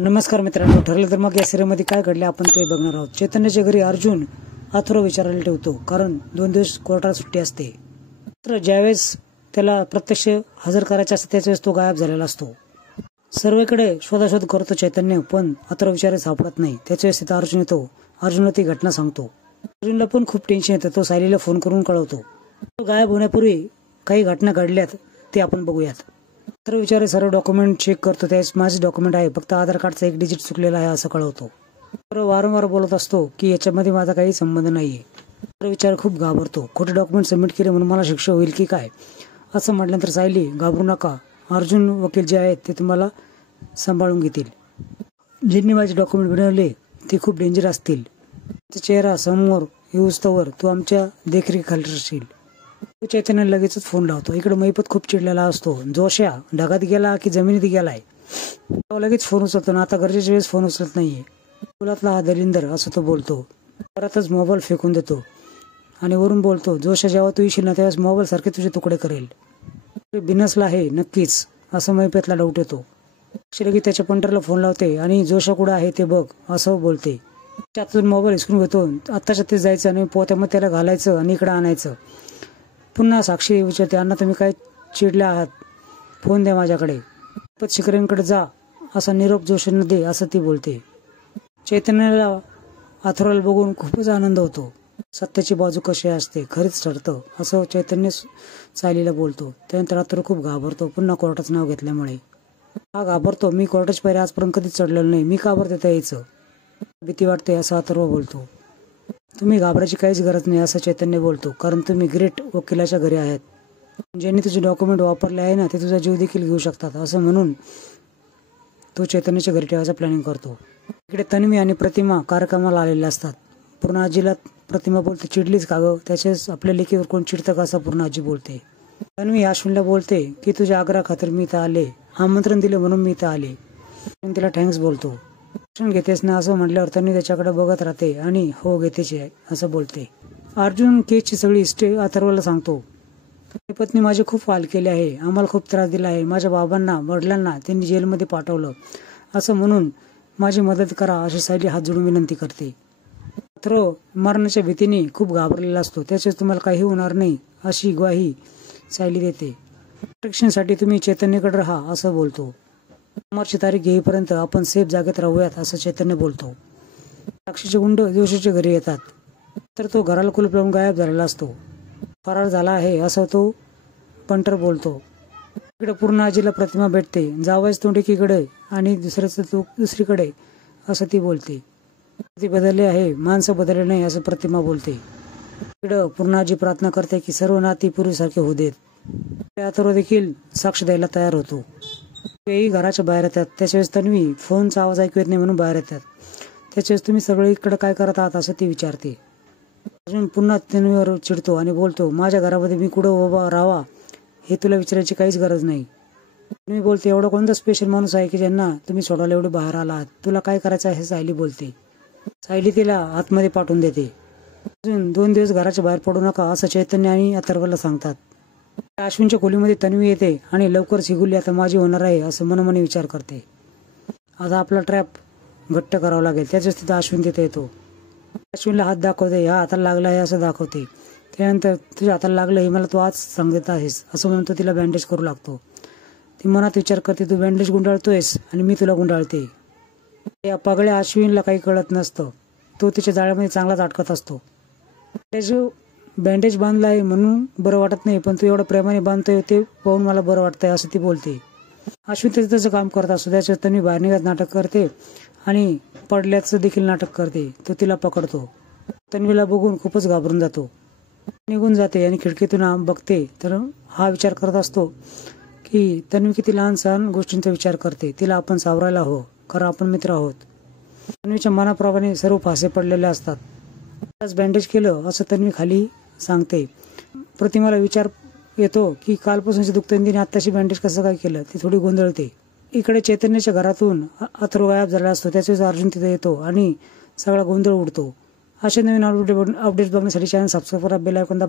नमस्कार मित्रांनो, ठरलं तर मग या सिरीजमध्ये काय घडले आपण ते बघणार आहोत। चैतन्याच्या घरी अर्जुन अथर्व विचारायला ठेवतो, कारण 2 दिवस कोर्टात सुट्टी असते। तर ज्यावेळेस त्याला प्रत्यक्ष हजर करायचे असते त्यावेळेस तो गायब झालेला असतो। सर्वेकडे शोधाशोध करतो चैतन्य, पण अथर्व विचार सापडत नाही। त्याच्यावेळेस तिथं अर्जुन येतो। अर्जुनला ती घटना सांगतो। अर्जुनला पण खूप टेन्शन येतं। तो सायलीला फोन करून कळवतो। तो गायब होण्यापूर्वी काही घटना घडल्यात ते आपण बघूयात। तर विचारे सर्व डॉक्युमेंट चेक करतो। त्यास माझे डॉक्युमेंट आहे, फक्त आधार कार्डचा एक डिजिट चुकलेला आहे असं कळवतो। तर वारंवार बोलत असतो की याच्यामध्ये माझा काही संबंध नाहीये। तर विचार खूप घाबरतो। खोटे डॉक्युमेंट सबमिट केले म्हणून मला शिक्षा होईल की काय असं म्हटल्यानंतर सायली, घाबरू नका, अर्जुन वकील जे आहेत ते तुम्हाला सांभाळून घेतील। ज्यांनी माझे डॉक्युमेंट बनवले ते खूप डेंजर असतील। त्याचा चेहरा समोर येऊस्तवर तू आमच्या देखरेखीखाली राहशील। चैतन्य लगेचच फोन लावतो। इकडे महिपत खूप चिडलेला असतो। जोश्या ढगात गेला की जमिनीत गेलाय। तो लगेच फोन उचलतो ना, आता गरजेच्या वेळेस फोन उचलत नाहीये। मुलातला हा दलिंदर असं तो बोलतो। परतच मोबाईल फेकून देतो आणि वरून बोलतो, जोश्या जेव्हा तू येशील ना त्यावेळेस मोबाईल सारखे तुझे तुकडे करेल। बिनसला आहे नक्कीच असं महिपतला डाऊट येतो। लगेच त्याच्या पंटरला फोन लावते आणि जोश्या कुठं आहे ते बघ असं बोलते। त्यातून मोबाईल हिसकून घेतो। आत्ताच्या ते जायचं आणि पोत्यामध्ये त्याला घालायचं आणि इकडे आणायचं। पुन्हा साक्षी विचारते, अण्णा तुम्ही काय चिडले आहात, फोन द्या माझ्याकडे, पण शिकरेंकडे जा असा निरोप जोशींना दे असं ती बोलते। चैतन्याला अथर्वला बघून खूपच आनंद होतो। सत्याची बाजू कशी असते खरीच ठरतं असं चैतन्य सायलीला बोलतो। त्यानंतर अथर्व खूप घाबरतो, पुन्हा कोर्टाचं नाव घेतल्यामुळे। हा घाबरतो, मी कोर्टाच्या पायऱ्या आजपर्यंत कधीच चढलेलो नाही, मी का बरं तिथं यायचं, भीती वाटते असं अथर्व बोलतो। तुम्ही घाबरायची काहीच गरज नाही असं चैतन्य बोलतो, कारण तुम्ही ग्रेट वकिलाच्या घरी आहेत। ज्यांनी तुझे डॉक्युमेंट वापरले आहे ना ते तुझा जीव देखील घेऊ शकतात असं म्हणून तो चैतन्याच्या घरी ठेवायचा प्लॅनिंग करतो। इकडे तन्वी आणि प्रतिमा कार्यक्रमाला आलेले असतात। पूर्ण आजीला प्रतिमा बोलते, चिडलीच का गं, त्याच्याच आपल्या लेकीवर कोण चिडतं का असं पूर्ण आजी बोलते। तन्वी अश्विनला बोलते की तुझ्या आग्रह खातर मी इथं आले, आमंत्रण दिले म्हणून मी इथं आले। तिला थँक्स बोलतो। घेतेस ना असं म्हटल्यावर तन्वी त्याच्याकडे बघत राहते आणि हो घेतेच आहे असं बोलते। अर्जुन केसची सगळी हिस्ट्री अथर्वला सांगतो। माझी पत्नी माझे खूप हाल केले आहे, आम्हाला खूप त्रास दिला आहे, माझ्या बाबांना वडिलांना त्यांनी जेलमध्ये पाठवलं असं म्हणून माझी मदत करा अशी सायली हात जोडून विनंती करते। अथर्व मरणाच्या भीतीने खूप घाबरलेला असतो। त्याच्याच तुम्हाला काही होणार नाही अशी ग्वाही सायली देते। प्रोटेक्शनसाठी तुम्ही चैतन्यकडे राहा असं बोलतो। सोमवारची तारीख येईपर्यंत आपण सेफ जागेत राहूयात असं चैतन्य बोलतो। साक्षीचे गुंड जोशीच्या घरी येतात, तर तो घराला कुलूप लावून गायब झालेला असतो। फरार झाला आहे असं तो पंटर बोलतो। इकडे पूर्ण आजीला प्रतिमा भेटते। जावायच तोंड एकीकडे आणि दुसऱ्याचं तो दुसरीकडे असं ती बोलते। ती बदलले आहे, माणसं बदलले नाही असं प्रतिमा बोलते। इकडं पूर्ण आजी प्रार्थना करते की सर्व नाती पूर्वीसारखे होऊ देत। अथर्व देखील साक्ष द्यायला तयार होतो। तेही घराच्या बाहेर येतात। त्याच्यावेळेस तन्वी फोनचा आवाज ऐकू येत नाही म्हणून बाहेर येतात। त्याच्यावेळेस तुम्ही सगळे इकडे काय करत आहात असं ती विचारते। अर्जुन पुन्हा तन्वीवर चिडतो आणि बोलतो, माझ्या घरामध्ये मी कुठं उभा राहावा हे तुला विचारायची काहीच गरज नाही। तन्वी बोलते, एवढा कोणता स्पेशल माणूस आहे की ज्यांना तुम्ही सोडायला एवढे बाहेर आलात, तुला काय करायचं आहे सायली बोलते। सायली तिला आतमध्ये पाठवून देते। अर्जुन 2 दिवस घराच्या बाहेर पडू नका असं चैतन्य आणि अथर्वला सांगतात। अश्विनच्या खोलीमध्ये तन्वी येते आणि लवकरच ही गुल्ली आता माझी होणार आहे असं मनोमनी विचार करते। आता आपला ट्रॅप घट्ट करावा लागेल। त्याच्याच तिथं अश्विन तिथे येतो। अश्विनला हात दाखवते, हा हाताला लागला आहे असं दाखवते। त्यानंतर तुझ्या हाताला लागलं हे मला तू आज सांगत आहेस असं म्हणून तो तिला बँडेज करू लागतो। ती मनात विचार करते, तू बँडेज गुंडाळतोयस आणि मी तुला गुंडाळते। या पगळ्या अश्विनला काही कळत नसतं। तो तिच्या जाळ्यामध्ये चांगलाच अडकत असतो। बँडेज बांधला आहे म्हणून बरं वाटत नाही, पण तू एवढं प्रेमाने बांधतोय ते पाहून मला बरं वाटतंय असं ती बोलते। अश्विन त्याचं काम करत असतो। त्याच्यात त्यांनी बाहेर निघत नाटक करते आणि पडल्याचं देखील नाटक करते। तो तिला पकडतो। तन्वीला बघून खूपच घाबरून जातो, निघून जाते आणि खिडकीतून बघते तर हा विचार करत असतो की तन्वी किती लहान सहान गोष्टींचा विचार करते। तिला आपण सावरायला हवं, कारण आपण मित्र आहोत। तन्वीच्या मनाप्रमाणे सर्व फासे पडलेले असतात। आज बँडेज केलं असं तन्वी खाली सांगते। प्रतिमाला विचार येतो की कालपासूनची दुखतंदीने आत्ताशी बँडेज कसं काय केलं, ती थोडी गोंधळते। इकडे चैतन्याच्या घरातून अथर्व गायब झाला असतो। त्याच्याच अर्जुन तिथे येतो आणि सगळा गोंधळ उडतो। असे नवीन अपडेट्स बघण्यासाठी चॅनल सबस्क्राईब करा, बेल आयकॉन दाबा।